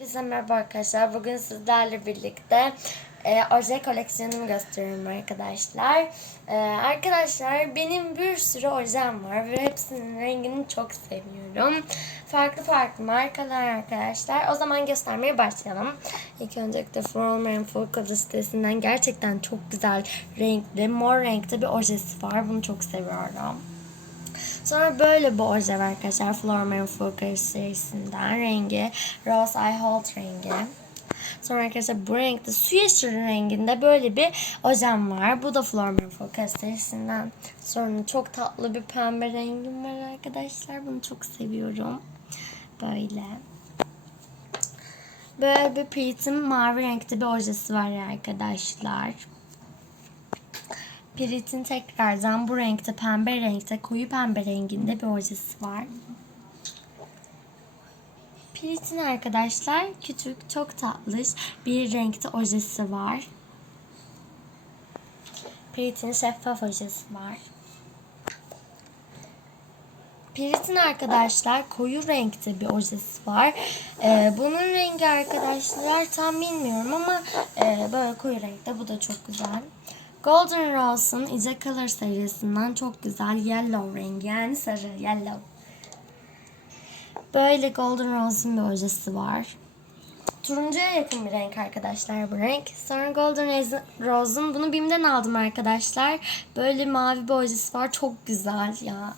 Hepinize merhaba arkadaşlar. Bugün sizlerle birlikte e, oje koleksiyonumu gösteriyorum arkadaşlar. E, arkadaşlar benim bir sürü ojem var ve hepsinin rengini çok seviyorum. Farklı farklı markalar arkadaşlar. O zaman göstermeye başlayalım. İlk öncelikle From Focal sitesinden gerçekten çok güzel renkli, mor renkte bir ojesi var. Bunu çok seviyorum. Sonra böyle var arkadaşlar. Florman Focus serisinden. Rengi Rose I Hold rengi. Sonra arkadaşlar bu renkte su yeşili renginde böyle bir ojem var. Bu da Florman Focus serisinden. Sonra çok tatlı bir pembe rengim var arkadaşlar. Bunu çok seviyorum. Böyle. Böyle bir Prit'in mavi renkte bir ojesi var arkadaşlar. Pirit'in tekrardan bu renkte pembe renkte koyu pembe renginde bir ojesi var. Pirit'in arkadaşlar küçük çok tatlış bir renkte ojesi var. Pirit'in şeffaf ojesi var. Pirit'in arkadaşlar koyu renkte bir ojesi var. Ee, bunun rengi arkadaşlar tam bilmiyorum ama e, böyle koyu renkte. Bu da çok güzel. Golden Rose'un Ice Color serisinden çok güzel yellow rengi yani sarı yellow. Böyle Golden Rose'un bir ojesi var. Turuncuya yakın bir renk arkadaşlar bu renk. Sonra Golden Rose'un bunu Bim'den aldım arkadaşlar. Böyle mavi bir ojesi var. Çok güzel ya.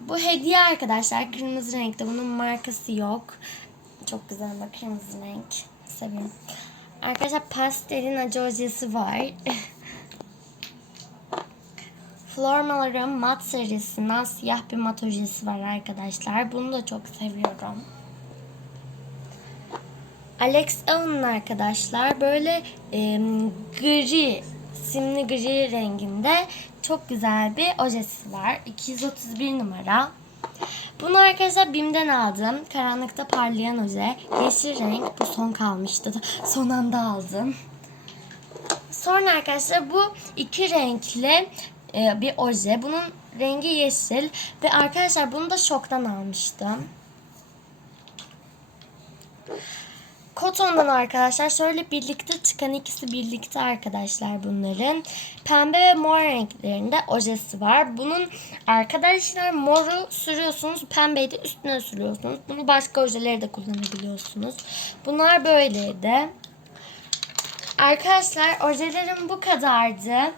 Bu hediye arkadaşlar. Kırmızı renkte. Bunun markası yok. Çok güzel bak kırmızı renk. Seviyorum. Arkadaşlar pastelin acı ojesi var. Flormaların mat serisinden siyah bir mat ojesi var arkadaşlar. Bunu da çok seviyorum. Alex Owen'ın arkadaşlar böyle e, gri, simli gri renginde çok güzel bir ojesi var. 231 numara. Bunu arkadaşlar BİM'den aldım. Karanlıkta parlayan oje. Yeşil renk. Bu son kalmıştı. Son anda aldım. Sonra arkadaşlar bu iki renkli e, bir oje. Bunun rengi yeşil. Ve arkadaşlar bunu da şoktan almıştım. Koton'dan arkadaşlar şöyle birlikte çıkan ikisi birlikte arkadaşlar bunların. Pembe ve mor renklerinde ojesi var. Bunun arkadaşlar moru sürüyorsunuz. Pembeyi de üstüne sürüyorsunuz. Bunu başka ojeleri de kullanabiliyorsunuz. Bunlar böyleydi. Arkadaşlar ojelerim bu kadardı.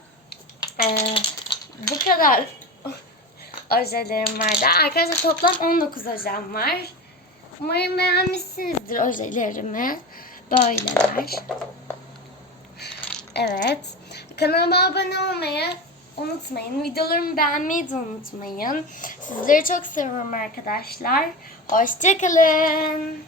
Ee, bu kadar ojelerim vardı. Arkadaşlar toplam 19 ojem var. Umarım beğenmişsinizdir ojelerimi. Böyleler. Evet. Kanalıma abone olmayı unutmayın. Videolarımı beğenmeyi de unutmayın. Sizleri çok seviyorum arkadaşlar. Hoşçakalın.